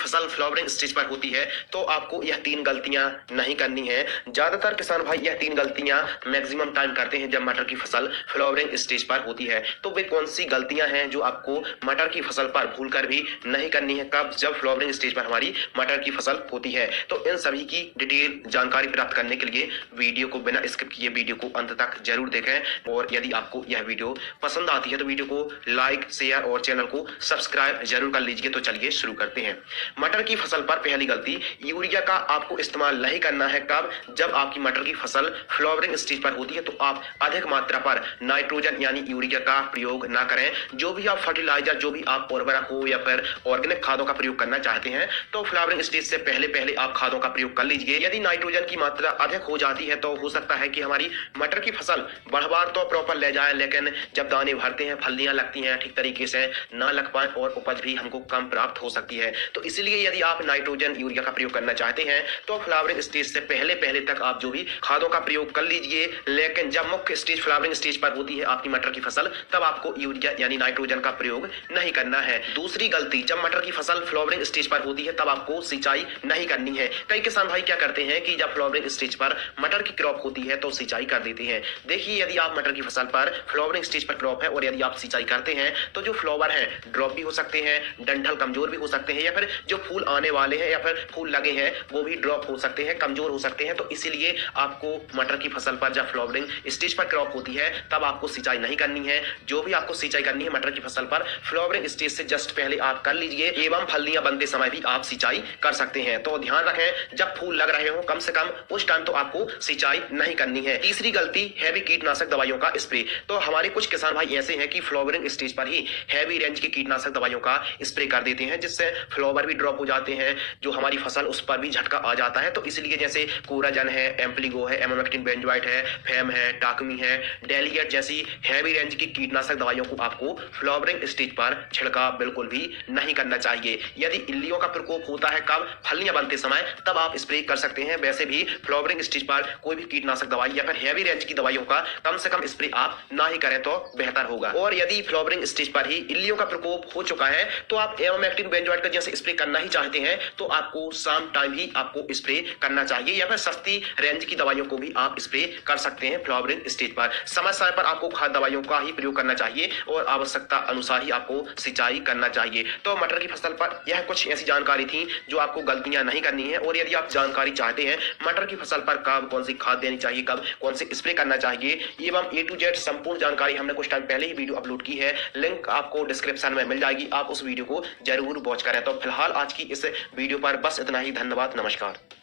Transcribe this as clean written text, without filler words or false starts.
फसल flowering stage पर होती है तो आपको यह 3 गलतियां नहीं करनी है। ज्यादातर किसान भाई यह 3 गलतियां मैक्सिमम टाइम करते हैं जब मटर की फसल फ्लावरिंग स्टेज पर होती है। तो वे कौन सी गलतियां हैं जो आपको मटर की फसल पर भूलकर भी नहीं करनी है कब जब फ्लावरिंग स्टेज पर हमारी मटर की फसल होती है। तो इन सभी की डिटेल जानकारी प्राप्त करने के लिए वीडियो को बिना स्किप किए वीडियो को अंत तक जरूर देखें और यदि आपको यह वीडियो पसंद आती है तो वीडियो को लाइक शेयर और चैनल को सब्सक्राइब जरूर कर लीजिए। तो चलिए शुरू करते हैं। मटर की फसल पर पहली गलती, यूरिया का आपको इस्तेमाल नहीं करना है कब जब आपकी मटर की फसल फ्लावरिंग स्टेज पर होती है। तो आप अधिक मात्रा पर नाइट्रोजन यानी यूरिया का प्रयोग ना करें। जो भी आप फर्टिलाइजर, जो भी आप उर्वरक हो या फिर ऑर्गेनिक खादों का प्रयोग करना चाहते हैं तो फ्लावरिंग स्टेज से पहले पहले आप खादों का प्रयोग कर लीजिए। यदि नाइट्रोजन की मात्रा अधिक हो जाती है तो हो सकता है कि हमारी मटर की फसल बढ़वार तो प्रॉपर ले जाए, लेकिन जब दाने भरते हैं, फलियां लगती हैं, ठीक तरीके से ना लग पाए और उपज भी हमको कम प्राप्त हो सकती है। तो इसलिए यदि आप नाइट्रोजन यूरिया का प्रयोग करना चाहते हैं तो फ्लावरिंग स्टेज से पहले पहले तक आप जो भी खादों का प्रयोग कर लीजिए। लेकिन जब मुख्य स्टेज फ्लावरिंग स्टेज पर होती है आपकी मटर की फसल तब आपको यूरिया यानी नाइट्रोजन का प्रयोग नहीं करना है। दूसरी गलती, जब मटर की फसल फ्लावरिंग स्टेज पर होती है तब आपको सिंचाई नहीं करनी है। कई किसान भाई क्या करते हैं कि जब फ्लावरिंग स्टेज पर मटर की क्रॉप होती है तो सिंचाई कर देते हैं। देखिए, यदि आप मटर की फसल पर फ्लावरिंग स्टेज पर क्रॉप है और यदि आप सिंचाई करते हैं तो जो फ्लावर है ड्रॉप भी हो सकते हैं, डंठल कमजोर भी हो सकते हैं, या फिर जो फूल आने वाले हैं या फिर फूल लगे हैं वो भी ड्रॉप हो सकते हैं, कमजोर हो सकते हैं। तो इसीलिए आपको मटर की फसल पर जब फ्लावरिंग स्टेज पर क्रॉप होती है तब आपको सिंचाई नहीं करनी है। जो भी आपको सिंचाई करनी है मटर की फसल पर फ्लावरिंग स्टेज से जस्ट पहले आप कर लीजिए एवं फलियां बनते समय भी आप सिंचाई कर सकते हैं। तो ध्यान रखें, जब फूल लग रहे हो कम से कम उस टाइम तो आपको सिंचाई नहीं करनी है। तीसरी गलती, हैवी कीटनाशक दवाइयों का स्प्रे। तो हमारे कुछ किसान भाई ऐसे हैं कि फ्लावरिंग स्टेज पर ही हैवी रेंज की कीटनाशक दवाइयों का स्प्रे कर देते हैं जिससे फ्लावर भी ड्रॉप हो जाते हैं, जो हमारी फसल उस पर भी झटका आ जाता है। तो इसलिए जैसे कोराजन है, एम्प्लीगो है, एमोमेक्टिन बेंजोएट है, फैम है, टाकमी है, डेलिगेट जैसी हैवी रेंज की कीटनाशक दवाइयों को आपको फ्लावरिंग स्टेज पर छिड़काव बिल्कुल भी नहीं करना चाहिए। यदि इल्लियों का प्रकोप होता है कब फलियां बनते समय तब आप स्प्रे कर सकते हैं। वैसे भी फ्लावरिंग स्टेज पर कोई भी कीटनाशक दवाई या फिर हैवी रेंज की दवाइयों का कम से कम स्प्रे आप ना ही करें तो बेहतर होगा। और यदि फ्लावरिंग स्टेज पर ही इल्लियों का प्रकोप हो चुका है तो आप एमोमेक्टिन बेंजोएट का जैसे स्प्रे करना ही चाहते हैं तो आपको शाम टाइम ही आपको स्प्रे करना चाहिए, या फिर सस्ती रेंज की दवाइयों को भी आप स्प्रे कर सकते हैं फ्लावरिंग स्टेज पर। समय समय पर आपको खाद दवाइयों का ही प्रयोग करना चाहिए और आवश्यकता अनुसार ही आपको सिंचाई करना चाहिए। तो मटर की फसल पर यह कुछ ऐसी जानकारी थी जो आपको गलतियां नहीं करनी है। और यदि आप जानकारी चाहते हैं मटर की फसल पर कब कौन सी खाद देनी चाहिए, कब कौन से स्प्रे करना चाहिए, एवं A to Z संपूर्ण जानकारी हमने कुछ टाइम पहले ही वीडियो अपलोड की है, लिंक आपको डिस्क्रिप्शन में मिल जाएगी। आप उस वीडियो को जरूर वॉच करें। तो फिलहाल आज की इस वीडियो पर बस इतना ही। धन्यवाद, नमस्कार।